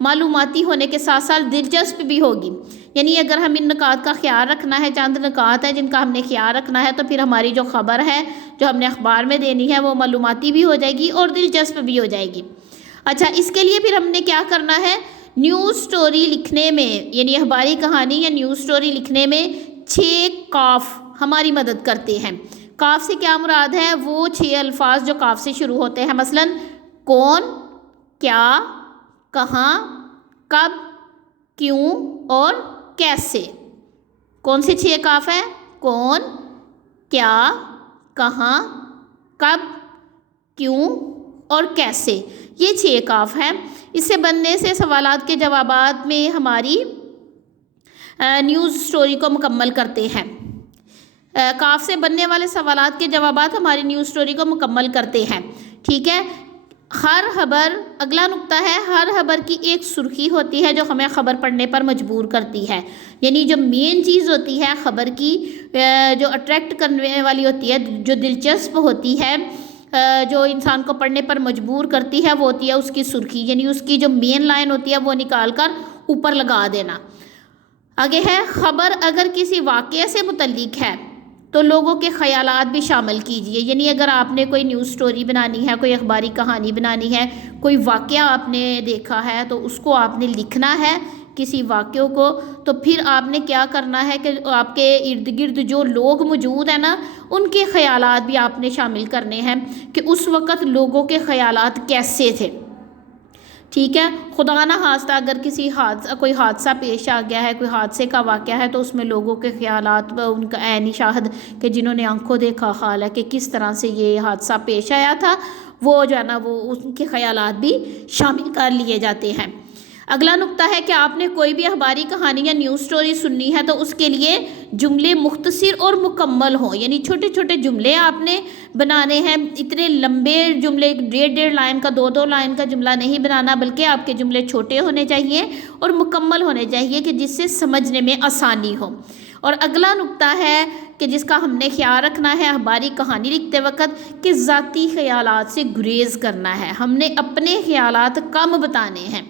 معلوماتی ہونے کے ساتھ ساتھ دلچسپ بھی ہوگی. یعنی اگر ہم ان نکات کا خیال رکھنا ہے، چند نکات ہیں جن کا ہم نے خیال رکھنا ہے، تو پھر ہماری جو خبر ہے جو ہم نے اخبار میں دینی ہے وہ معلوماتی بھی ہو جائے گی اور دلچسپ بھی ہو جائے گی. اچھا، اس کے لیے پھر ہم نے کیا کرنا ہے؟ نیوز سٹوری لکھنے میں، یعنی اخباری کہانی یا نیوز سٹوری لکھنے میں 6 کاف ہماری مدد کرتے ہیں. کاف سے کیا مراد ہے؟ وہ 6 الفاظ جو کاف سے شروع ہوتے ہیں، مثلاً کون، کیا، کہاں، کب، کیوں اور کیسے. کون سے 6 کاف ہیں؟ کون، کیا، کہاں، کب، کیوں اور کیسے. یہ 6 کاف ہیں. اس سے بننے سے سوالات کے جوابات میں ہماری نیوز سٹوری کو مکمل کرتے ہیں. کاف سے بننے والے سوالات کے جوابات ہماری نیوز سٹوری کو مکمل کرتے ہیں. ٹھیک ہے. ہر خبر، اگلا نقطہ ہے، ہر خبر کی ایک سرخی ہوتی ہے جو ہمیں خبر پڑھنے پر مجبور کرتی ہے. یعنی جو مین چیز ہوتی ہے خبر کی، جو اٹریکٹ کرنے والی ہوتی ہے، جو دلچسپ ہوتی ہے، جو انسان کو پڑھنے پر مجبور کرتی ہے، وہ ہوتی ہے اس کی سرخی. یعنی اس کی جو مین لائن ہوتی ہے وہ نکال کر اوپر لگا دینا. آگے ہے، خبر اگر کسی واقعے سے متعلق ہے تو لوگوں کے خیالات بھی شامل کیجیے. یعنی اگر آپ نے کوئی نیوز سٹوری بنانی ہے، کوئی اخباری کہانی بنانی ہے، کوئی واقعہ آپ نے دیکھا ہے تو اس کو آپ نے لکھنا ہے، کسی واقعے کو، تو پھر آپ نے کیا کرنا ہے کہ آپ کے ارد گرد جو لوگ موجود ہیں نا، ان کے خیالات بھی آپ نے شامل کرنے ہیں کہ اس وقت لوگوں کے خیالات کیسے تھے. ٹھیک ہے. خدا نہ خواستہ اگر کوئی حادثہ پیش آ گیا ہے، کوئی حادثے کا واقعہ ہے، تو اس میں لوگوں کے خیالات، ان کا عینی شاہد کہ جنہوں نے آنکھوں دیکھا حال ہے کہ کس طرح سے یہ حادثہ پیش آیا تھا، وہ جو ہے نا وہ ان کے خیالات بھی شامل کر لیے جاتے ہیں. اگلا نقطہ ہے کہ آپ نے کوئی بھی اخباری کہانی یا نیوز سٹوری سننی ہے تو اس کے لیے جملے مختصر اور مکمل ہوں. یعنی چھوٹے چھوٹے جملے آپ نے بنانے ہیں. اتنے لمبے جملے، 1.5 لائن کا، 2 لائن کا جملہ نہیں بنانا، بلکہ آپ کے جملے چھوٹے ہونے چاہیے اور مکمل ہونے چاہیے کہ جس سے سمجھنے میں آسانی ہو. اور اگلا نقطہ ہے کہ جس کا ہم نے خیال رکھنا ہے اخباری کہانی لکھتے وقت، کہ ذاتی خیالات سے گریز کرنا ہے. ہم نے اپنے خیالات کم بتانے ہیں.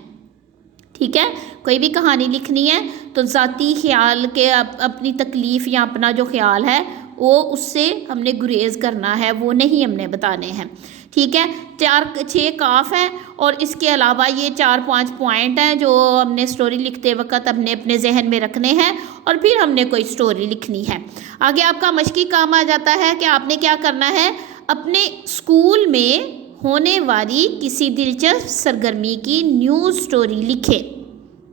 ٹھیک ہے. کوئی بھی کہانی لکھنی ہے تو ذاتی خیال کے اپنی تکلیف یا اپنا جو خیال ہے وہ اس سے ہم نے گریز کرنا ہے، وہ نہیں ہم نے بتانے ہیں. ٹھیک ہے. 6 کاف ہیں اور اس کے علاوہ یہ 4-5 پوائنٹ ہیں جو ہم نے سٹوری لکھتے وقت ہم نے اپنے ذہن میں رکھنے ہیں اور پھر ہم نے کوئی سٹوری لکھنی ہے. آگے آپ کا مشقی کام آ جاتا ہے کہ آپ نے کیا کرنا ہے، اپنے اسکول میں ہونے والی کسی دلچسپ سرگرمی کی نیوز سٹوری لکھے.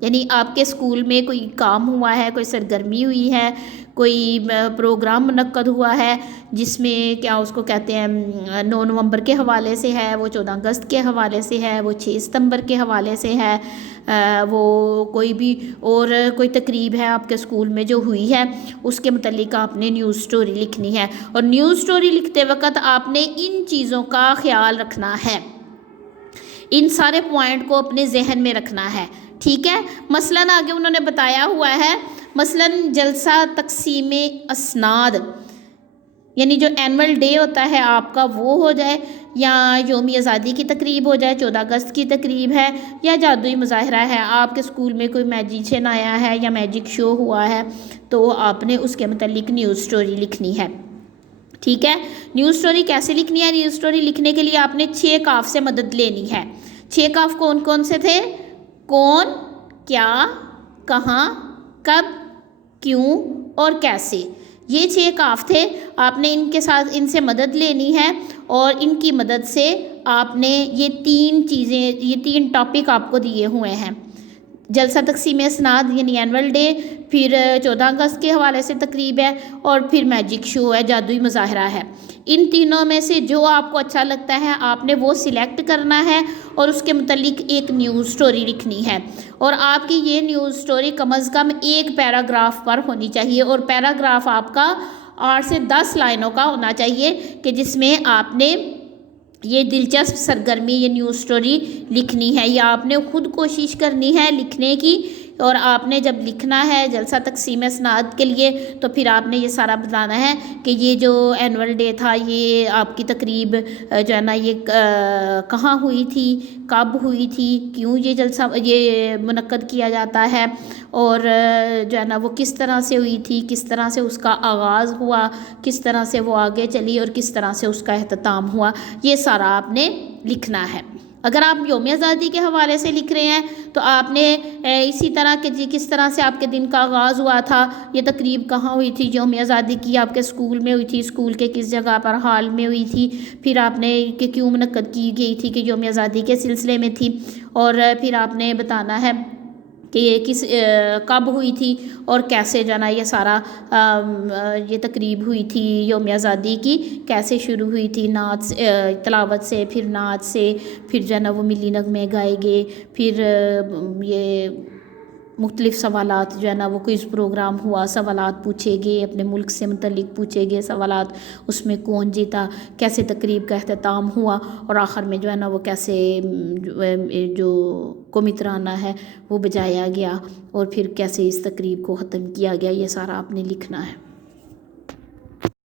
یعنی آپ کے اسکول میں کوئی کام ہوا ہے، کوئی سرگرمی ہوئی ہے، کوئی پروگرام منعقد ہوا ہے جس میں کیا اس کو کہتے ہیں 9 نومبر کے حوالے سے ہے، وہ 14 اگست کے حوالے سے ہے، وہ 6 ستمبر کے حوالے سے ہے، وہ کوئی بھی اور کوئی تقریب ہے آپ کے اسکول میں جو ہوئی ہے، اس کے متعلق آپ نے نیوز سٹوری لکھنی ہے. اور نیوز سٹوری لکھتے وقت آپ نے ان چیزوں کا خیال رکھنا ہے، ان سارے پوائنٹ کو اپنے ذہن میں رکھنا ہے. ٹھیک ہے. مثلاً آگے انہوں نے بتایا ہوا ہے، مثلاً جلسہ تقسیم اسناد، یعنی جو اینول ڈے ہوتا ہے آپ کا وہ ہو جائے، یا یوم آزادی کی تقریب ہو جائے، 14 اگست کی تقریب ہے، یا جادوئی مظاہرہ ہے، آپ کے اسکول میں کوئی میجیشین آیا ہے یا میجک شو ہوا ہے، تو آپ نے اس کے متعلق نیوز سٹوری لکھنی ہے. ٹھیک ہے. نیوز سٹوری کیسے لکھنی ہے؟ نیوز سٹوری لکھنے کے لیے آپ نے 6 کاف سے مدد لینی ہے. 6 کاف کون کون سے تھے؟ کون، کیا، کہاں، کب، کیوں اور کیسے. یہ 6 کاف تھے. آپ نے ان سے مدد لینی ہے اور ان کی مدد سے آپ نے یہ 3 ٹاپک آپ کو دیے ہوئے ہیں. جلسہ تقسیم اسناد یعنی اینول ڈے، پھر 14 اگست کے حوالے سے تقریب ہے، اور پھر میجک شو ہے، جادوئی مظاہرہ ہے. ان تینوں میں سے جو آپ کو اچھا لگتا ہے آپ نے وہ سلیکٹ کرنا ہے اور اس کے متعلق ایک نیوز سٹوری لکھنی ہے. اور آپ کی یہ نیوز سٹوری کم از کم 1 پیراگراف پر ہونی چاہیے، اور پیراگراف آپ کا 8 سے 10 لائنوں کا ہونا چاہیے کہ جس میں آپ نے یہ دلچسپ سرگرمی، یہ نیوز سٹوری لکھنی ہے. یا آپ نے خود کوشش کرنی ہے لکھنے کی اور آپ نے جب لکھنا ہے جلسہ تقسیم اسناد کے لیے تو پھر آپ نے یہ سارا بتانا ہے کہ یہ جو اینول ڈے تھا یہ آپ کی تقریب جو ہے نا یہ کہاں ہوئی تھی، کب ہوئی تھی، کیوں یہ جلسہ یہ منعقد کیا جاتا ہے، اور جو ہے نا وہ کس طرح سے ہوئی تھی، کس طرح سے اس کا آغاز ہوا، کس طرح سے وہ آگے چلی اور کس طرح سے اس کا اختتام ہوا، یہ سارا آپ نے لکھنا ہے۔ اگر آپ یوم آزادی کے حوالے سے لکھ رہے ہیں تو آپ نے اسی طرح کہ جی کس طرح سے آپ کے دن کا آغاز ہوا تھا، یہ تقریب کہاں ہوئی تھی، یوم آزادی کی آپ کے اسکول میں ہوئی تھی، اسکول کے کس جگہ پر ہال میں ہوئی تھی، پھر آپ نے کہ کیوں منعقد کی گئی تھی کہ یوم آزادی کے سلسلے میں تھی، اور پھر آپ نے بتانا ہے کہ یہ کس کب ہوئی تھی اور کیسے جو ہے نا یہ سارا یہ تقریب ہوئی تھی یوم آزادی کی، کیسے شروع ہوئی تھی، نعت تلاوت سے، پھر نعت سے، پھر جو ہے نا وہ ملی نغمے گائے گئے، پھر یہ مختلف سوالات جو ہے نا وہ کوئز پروگرام ہوا، سوالات پوچھے گئے، اپنے ملک سے متعلق پوچھے گئے سوالات، اس میں کون جیتا، کیسے تقریب کا اختتام ہوا، اور آخر میں جو ہے نا وہ کیسے جو قومی ترانہ ہے وہ بجایا گیا، اور پھر کیسے اس تقریب کو ختم کیا گیا، یہ سارا آپ نے لکھنا ہے۔